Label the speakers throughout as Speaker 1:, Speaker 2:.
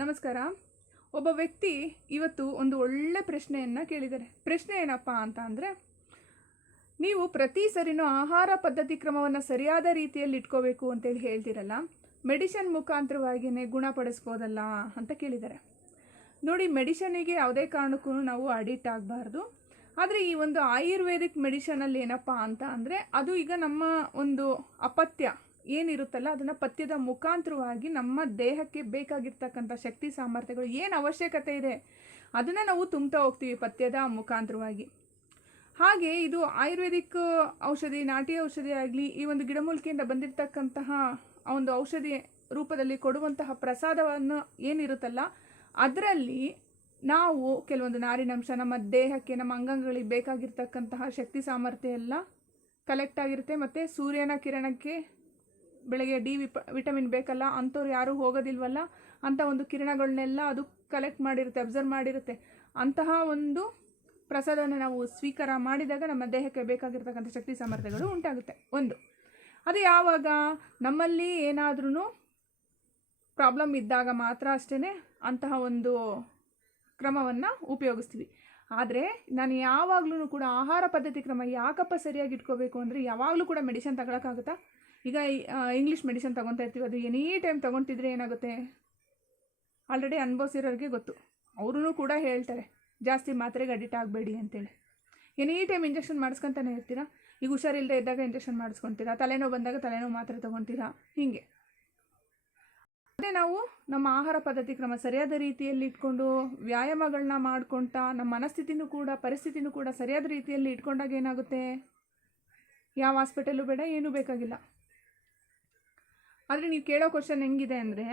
Speaker 1: ನಮಸ್ಕಾರ. ಒಬ್ಬ ವ್ಯಕ್ತಿ ಇವತ್ತು ಒಂದು ಒಳ್ಳೆ ಪ್ರಶ್ನೆಯನ್ನು ಕೇಳಿದ್ದಾರೆ. ಪ್ರಶ್ನೆ ಏನಪ್ಪ ಅಂತ ಅಂದರೆ, ನೀವು ಪ್ರತಿ ಸರಿನೂ ಆಹಾರ ಪದ್ಧತಿ ಕ್ರಮವನ್ನು ಸರಿಯಾದ ರೀತಿಯಲ್ಲಿ ಇಟ್ಕೋಬೇಕು ಅಂತೇಳಿ ಹೇಳ್ತಿರಲ್ಲ, ಮೆಡಿಷನ್ ಮುಖಾಂತರವಾಗಿಯೇ ಗುಣಪಡಿಸ್ಬೋದಲ್ಲ ಅಂತ ಕೇಳಿದ್ದಾರೆ. ನೋಡಿ, ಮೆಡಿಷನಿಗೆ ಯಾವುದೇ ಕಾರಣಕ್ಕೂ ನಾವು ಅಡಿಕ್ಟ್ ಆಗಬಾರ್ದು. ಆದರೆ ಈ ಒಂದು ಆಯುರ್ವೇದಿಕ್ ಮೆಡಿಷನಲ್ಲಿ ಏನಪ್ಪ ಅಂತ ಅಂದರೆ, ಅದು ಈಗ ನಮ್ಮ ಒಂದು ಅಪತ್ಯ ಏನಿರುತ್ತಲ್ಲ ಅದನ್ನು ಪಥ್ಯದ ಮುಖಾಂತರವಾಗಿ ನಮ್ಮ ದೇಹಕ್ಕೆ ಬೇಕಾಗಿರ್ತಕ್ಕಂಥ ಶಕ್ತಿ, ಸಾಮರ್ಥ್ಯಗಳು ಏನು ಅವಶ್ಯಕತೆ ಇದೆ ಅದನ್ನು ನಾವು ತುಂಬ್ತಾ ಹೋಗ್ತೀವಿ ಪಥ್ಯದ ಮುಖಾಂತರವಾಗಿ. ಹಾಗೆ ಇದು ಆಯುರ್ವೇದಿಕ್ ಔಷಧಿ, ನಾಟಿ ಔಷಧಿ ಆಗಲಿ, ಈ ಒಂದು ಗಿಡಮೂಲಿಕೆಯಿಂದ ಬಂದಿರತಕ್ಕಂತಹ ಒಂದು ಔಷಧಿ ರೂಪದಲ್ಲಿ ಕೊಡುವಂತಹ ಪ್ರಸಾದವನ್ನು ಏನಿರುತ್ತಲ್ಲ ಅದರಲ್ಲಿ ನಾವು ಕೆಲವೊಂದು ನಾರಿನಂಶ, ನಮ್ಮ ದೇಹಕ್ಕೆ, ನಮ್ಮ ಅಂಗಾಂಗಗಳಿಗೆ ಬೇಕಾಗಿರ್ತಕ್ಕಂತಹ ಶಕ್ತಿ, ಸಾಮರ್ಥ್ಯ ಎಲ್ಲ ಕಲೆಕ್ಟ್ ಆಗಿರುತ್ತೆ. ಮತ್ತು ಸೂರ್ಯನ ಕಿರಣಕ್ಕೆ ಬೆಳಗ್ಗೆ ಡಿ ವಿಪ, ವಿಟಮಿನ್ ಬೇಕಲ್ಲ, ಅಂಥವ್ರು ಯಾರೂ ಹೋಗೋದಿಲ್ವಲ್ಲ, ಅಂಥ ಒಂದು ಕಿರಣಗಳನ್ನೆಲ್ಲ ಅದು ಕಲೆಕ್ಟ್ ಮಾಡಿರುತ್ತೆ ಅಬ್ಸರ್ವ್ ಮಾಡಿರುತ್ತೆ. ಅಂತಹ ಒಂದು ಪ್ರಸಾದವನ್ನು ನಾವು ಸ್ವೀಕಾರ ಮಾಡಿದಾಗ ನಮ್ಮ ದೇಹಕ್ಕೆ ಬೇಕಾಗಿರ್ತಕ್ಕಂಥ ಶಕ್ತಿ ಸಾಮರ್ಥ್ಯಗಳು ಉಂಟಾಗುತ್ತೆ. ಒಂದು, ಅದು ಯಾವಾಗ ನಮ್ಮಲ್ಲಿ ಏನಾದ್ರೂ ಪ್ರಾಬ್ಲಮ್ ಇದ್ದಾಗ ಮಾತ್ರ ಅಷ್ಟೇ ಅಂತಹ ಒಂದು ಕ್ರಮವನ್ನು ಉಪಯೋಗಿಸ್ತೀವಿ. ಆದರೆ ನಾನು ಯಾವಾಗಲೂ ಕೂಡ ಆಹಾರ ಪದ್ಧತಿ ಕ್ರಮ ಯಾಕಪ್ಪ ಸರಿಯಾಗಿ ಇಟ್ಕೋಬೇಕು ಅಂದರೆ ಯಾವಾಗಲೂ ಕೂಡ ಮೆಡಿಸಿನ್ ತಗೊಳಕ್ಕಾಗುತ್ತಾ? ಈಗ ಇಂಗ್ಲೀಷ್ ಮೆಡಿಸಿನ್ ತೊಗೊತಾ ಇರ್ತೀವಿ. ಅದು ಎನಿ ಟೈಮ್ ತೊಗೊತಿದ್ರೆ ಏನಾಗುತ್ತೆ? ಆಲ್ರೆಡಿ ಅನುಭವಿಸಿರೋರಿಗೆ ಗೊತ್ತು. ಅವರೂ ಕೂಡ ಹೇಳ್ತಾರೆ, ಜಾಸ್ತಿ ಮಾತ್ರೆಗೆ ಅಡಿಟ್ ಆಗಬೇಡಿ ಅಂತೇಳಿ. ಎನಿ ಟೈಮ್ ಇಂಜೆಕ್ಷನ್ ಮಾಡಿಸ್ಕೊತಾನೆ ಇರ್ತೀರಾ? ಈಗ ಹುಷಾರಿಲ್ಲದೆ ಇದ್ದಾಗ ಇಂಜೆಕ್ಷನ್ ಮಾಡಿಸ್ಕೊತೀರಾ? ತಲೆನೋವು ಬಂದಾಗ ತಲೆನೋವು ಮಾತ್ರೆ ತೊಗೊತೀರಾ? ಹೀಗೆ. ಅದೇ ನಾವು ನಮ್ಮ ಆಹಾರ ಪದ್ಧತಿ ಕ್ರಮ ಸರಿಯಾದ ರೀತಿಯಲ್ಲಿ ಇಟ್ಕೊಂಡು ವ್ಯಾಯಾಮಗಳನ್ನ ಮಾಡ್ಕೊಳ್ತಾ ನಮ್ಮ ಮನಸ್ಥಿತಿನೂ ಕೂಡ, ಪರಿಸ್ಥಿತಿನೂ ಕೂಡ ಸರಿಯಾದ ರೀತಿಯಲ್ಲಿ ಇಟ್ಕೊಂಡಾಗ ಏನಾಗುತ್ತೆ? ಯಾವ ಹಾಸ್ಪಿಟಲು ಬೇಡ, ಏನೂ ಬೇಕಾಗಿಲ್ಲ. ಆದರೆ ನೀವು ಕೇಳೋ ಕ್ವಶನ್ ಹೆಂಗಿದೆ ಅಂದರೆ,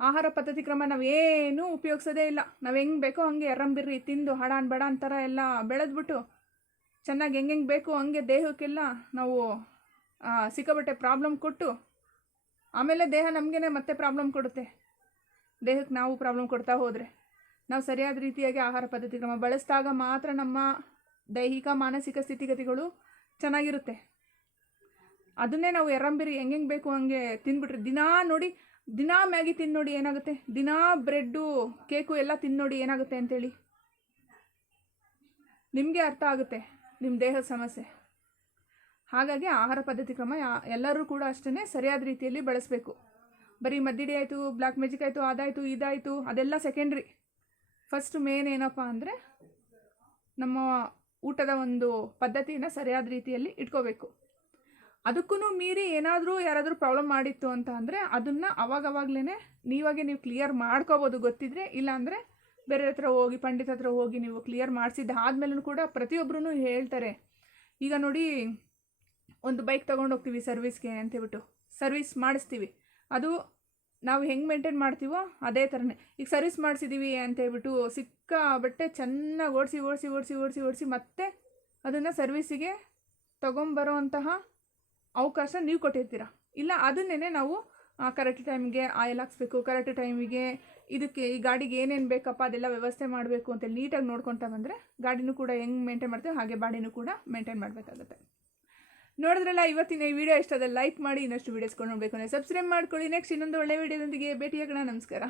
Speaker 1: ಆಹಾರ ಪದ್ಧತಿ ಕ್ರಮ ನಾವೇನೂ ಉಪಯೋಗಿಸೋದೇ ಇಲ್ಲ. ನಾವು ಹೆಂಗೆ ಬೇಕೋ ಹಂಗೆ ಎರಂಬಿರ್ರಿ ತಿಂದು ಹಡಾನ್ ಬಡ ಅಂತರ ಎಲ್ಲ ಬೆಳೆದ್ಬಿಟ್ಟು ಚೆನ್ನಾಗಿ ಹೆಂಗೆ ಹೆಂಗೆ ಬೇಕು ಹಂಗೆ ದೇಹಕ್ಕೆಲ್ಲ ನಾವು ಸಿಕ್ಕಬಟ್ಟೆ ಪ್ರಾಬ್ಲಮ್ ಕೊಟ್ಟು, ಆಮೇಲೆ ದೇಹ ನಮಗೇನೆ ಮತ್ತೆ ಪ್ರಾಬ್ಲಮ್ ಕೊಡುತ್ತೆ. ದೇಹಕ್ಕೆ ನಾವು ಪ್ರಾಬ್ಲಮ್ ಕೊಡ್ತಾ ಹೋದರೆ. ನಾವು ಸರಿಯಾದ ರೀತಿಯಾಗಿ ಆಹಾರ ಪದ್ಧತಿ ಕ್ರಮ ಬಳಸಿದಾಗ ಮಾತ್ರ ನಮ್ಮ ದೈಹಿಕ, ಮಾನಸಿಕ ಸ್ಥಿತಿಗತಿಗಳು ಚೆನ್ನಾಗಿರುತ್ತೆ. ಅದನ್ನೇ ನಾವು ಎರಂಬಿರಿ ಹೆಂಗೆ ಬೇಕು ಹಂಗೆ ತಿಂದ್ಬಿಟ್ರೆ ದಿನಾ ನೋಡಿ, ದಿನಾ ಮ್ಯಾಗಿ ತಿಂದು ನೋಡಿ ಏನಾಗುತ್ತೆ? ದಿನಾ ಬ್ರೆಡ್ಡು, ಕೇಕು ಎಲ್ಲ ತಿಂದು ನೋಡಿ ಏನಾಗುತ್ತೆ ಅಂತೇಳಿ? ನಿಮಗೆ ಅರ್ಥ ಆಗುತ್ತೆ ನಿಮ್ಮ ದೇಹದ ಸಮಸ್ಯೆ. ಹಾಗಾಗಿ ಆಹಾರ ಪದ್ಧತಿ ಕ್ರಮ ಎಲ್ಲರೂ ಕೂಡ ಅಷ್ಟೇ ಸರಿಯಾದ ರೀತಿಯಲ್ಲಿ ಬಳಸಬೇಕು. ಬರೀ ಮದ್ದಿಡಿ ಆಯಿತು, ಬ್ಲ್ಯಾಕ್ ಮ್ಯಾಜಿಕ್ ಆಯಿತು, ಅದಾಯಿತು, ಇದಾಯಿತು, ಅದೆಲ್ಲ ಸೆಕೆಂಡ್ರಿ. ಫಸ್ಟ್ ಮೇನ್ ಏನಪ್ಪ ಅಂದರೆ ನಮ್ಮ ಊಟದ ಒಂದು ಪದ್ಧತಿಯನ್ನು ಸರಿಯಾದ ರೀತಿಯಲ್ಲಿ ಇಟ್ಕೋಬೇಕು. ಅದಕ್ಕೂ ಮೀರಿ ಏನಾದರೂ ಯಾರಾದರೂ ಪ್ರಾಬ್ಲಮ್ ಮಾಡಿತ್ತು ಅಂತ ಅಂದರೆ ಅದನ್ನು ಅವಾಗವಾಗಲೇ ನೀವಾಗೆ ನೀವು ಕ್ಲಿಯರ್ ಮಾಡ್ಕೋಬೋದು ಗೊತ್ತಿದ್ರೆ, ಇಲ್ಲಾಂದರೆ ಬೇರೆ ಹತ್ರ ಹೋಗಿ, ಪಂಡಿತ ಹತ್ರ ಹೋಗಿ ನೀವು ಕ್ಲಿಯರ್ ಮಾಡಿಸಿದ್ದು ಆದಮೇಲೂ ಕೂಡ ಪ್ರತಿಯೊಬ್ಬರೂ ಹೇಳ್ತಾರೆ. ಈಗ ನೋಡಿ, ಒಂದು ಬೈಕ್ ತೊಗೊಂಡು ಹೋಗ್ತೀವಿ ಸರ್ವಿಸ್ಗೆ ಅಂತೇಳ್ಬಿಟ್ಟು ಸರ್ವಿಸ್ ಮಾಡಿಸ್ತೀವಿ. ಅದು ನಾವು ಹೆಂಗೆ ಮೇಂಟೈನ್ ಮಾಡ್ತೀವೋ ಅದೇ ಥರನೇ ಈಗ ಸರ್ವಿಸ್ ಮಾಡಿಸಿದ್ದೀವಿ ಅಂತೇಳ್ಬಿಟ್ಟು ಸಿಕ್ಕಾಬಟ್ಟೆ ಚೆನ್ನಾಗಿ ಓಡಿಸಿ ಓಡಿಸಿ ಓಡಿಸಿ ಓಡಿಸಿ ಓಡಿಸಿ ಮತ್ತೆ ಅದನ್ನು ಸರ್ವಿಸಿಗೆ ತೊಗೊಂಬರೋ ಅಂತಹ ಅವಕಾಶ ನೀವು ಕೊಟ್ಟಿರ್ತೀರ? ಇಲ್ಲ ಅದನ್ನೇ ನಾವು ಕರೆಕ್ಟ್ ಟೈಮ್ಗೆ ಆಯಿಲ್ ಹಾಕ್ಸ್ಬೇಕು ಕರೆಕ್ಟ್ ಟೈಮಿಗೆ ಇದಕ್ಕೆ ಈ ಗಾಡಿಗೆ ಏನೇನು ಬೇಕಪ್ಪ, ಅದೆಲ್ಲ ವ್ಯವಸ್ಥೆ ಮಾಡಬೇಕು ಅಂತ ನೀಟಾಗಿ ನೋಡ್ಕೊತಾ ಬಂದರೆ ಗಾಡಿನೂ ಕೂಡ ಹೆಂಗೆ ಮೇಂಟೈನ್ ಮಾಡ್ತೀವಿ ಹಾಗೆ ಬಾಡಿನೂ ಕೂಡ ಮೇಂಟೈನ್ ಮಾಡಬೇಕಾಗುತ್ತೆ. ನೋಡಿದ್ರಲ್ಲ, ಇವತ್ತಿನ ಈ ವಿಡಿಯೋ ಇಷ್ಟ ಲೈಕ್ ಮಾಡಿ, ಇನ್ನಷ್ಟು ವೀಡಿಯೋಸ್ಕೊಂಡು ನೋಡಬೇಕು ಅಂದರೆ ಸಬ್ಸ್ಕ್ರೈಬ್ ಮಾಡ್ಕೊಳ್ಳಿ. ನೆಕ್ಸ್ಟ್ ಇನ್ನೊಂದು ಒಳ್ಳೆ ವಿಡಿಯೋದೊಂದಿಗೆ ಭೇಟಿಯಾಗೋಣ. ನಮಸ್ಕಾರ.